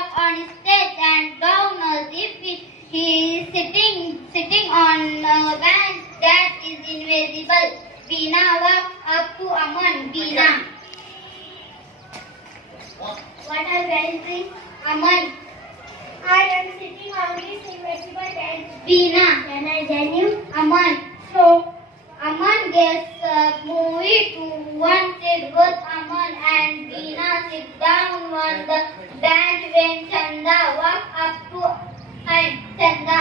walk on stage and down as if he is sitting on a bench that is invisible. Beena walks up to Aman. Beena. What are you doing? Aman. I am sitting on this invisible bench. Beena. Can I join you? Aman. So, Aman gets moved to one seat. Both Aman and Beena sit down on the bench when Chanda walks up to Chanda.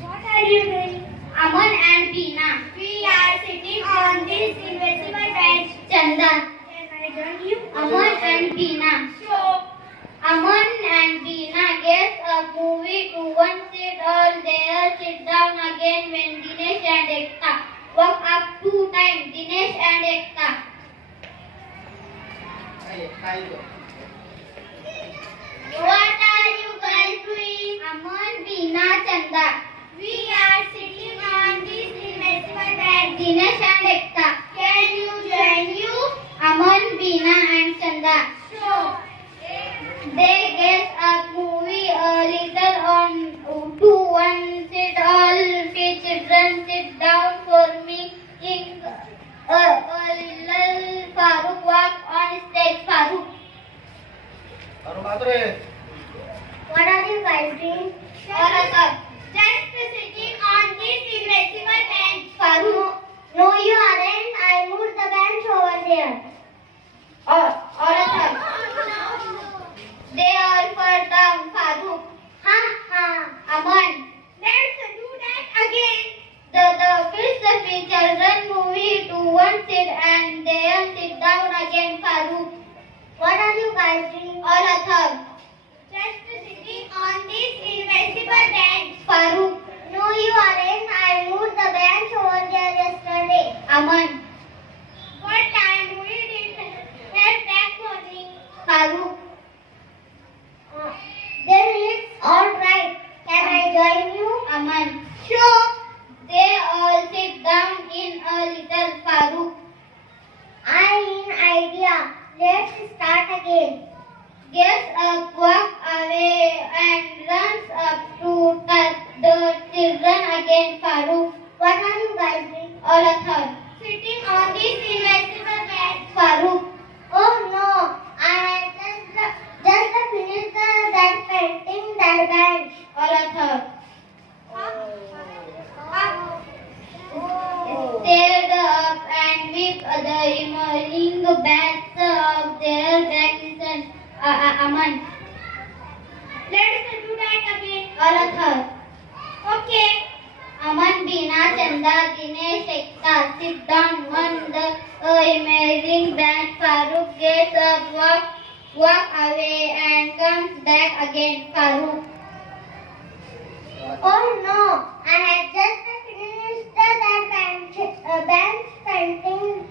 What are you doing? Aman and Beena. We are sitting on this invisible bench. Chanda. Can I join you? Aman and Beena. So, Aman and Beena gets up, moving to one seat. All there sit down again when Dinesh and Ekta walk up 2 times. Dinesh and Ekta. What are you guys doing? Aman, Beena, Chanda. We are sitting on this invisible bench. Dinesh and Ekta. Can you join you? Aman, Beena and Chanda. So, they get up, moving a little on to one seat. All 3 children sit down, forming a little Farooq walk on stage. Farooq. What are you guys doing? Just sitting on this invisible bench. Farooq. No, you aren't. I moved the bench over there. They all fall down. Farooq. Ha ha. Aman. Let's do that again. The 3 children move to one seat and they all sit down again. Farooq. What are you guys doing? All a third. Just sitting on this invisible bench. Farooq. No, you aren't. I moved the bench over there yesterday. Aman. What time we did that morning? Farooq. Then it's alright. Can I join you? Aman. Sure. They all sit down in a little. Farooq. I an idea. Let's start again. Gets up, walks away and runs up to touch the children again. Farooq. What are you guys doing? All a third. Sitting on this invisible bench. Farooq. Oh no. I just finished that painting that bench. All a third. Stared up and with the emerging bats of their backs. Aman. Let's do that again. All a third. Okay. Aman, Beena, Chanda, Dinesh, Ekta sit down on the emerging branch. Farooq gets up, walk away and comes back again. Farooq. Oh no, I had just finished that bench painting.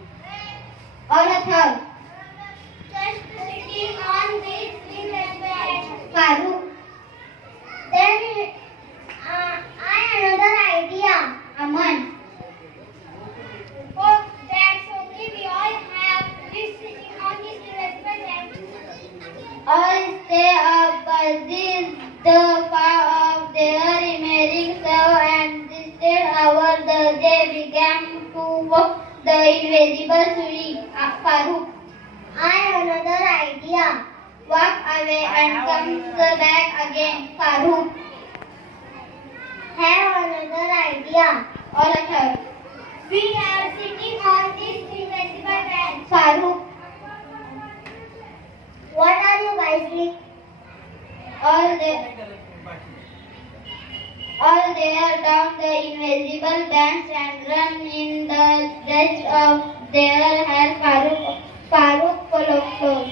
All a third. Just sitting on this bench. Farooq. Then I another idea. Aman. Oh, that's okay. We all have this sitting on this bench. All stay up, but this the power of their remaining serve and instead over they began to walk the invisible Suri. Farooq. I have another idea. Walk away and comes back again. Farooq. Have another idea. All a third. We are sitting on this invisible bench. Farooq. What are you guys doing? All they are down the invisible bench and run in the stretch of their hair. Farooq follows.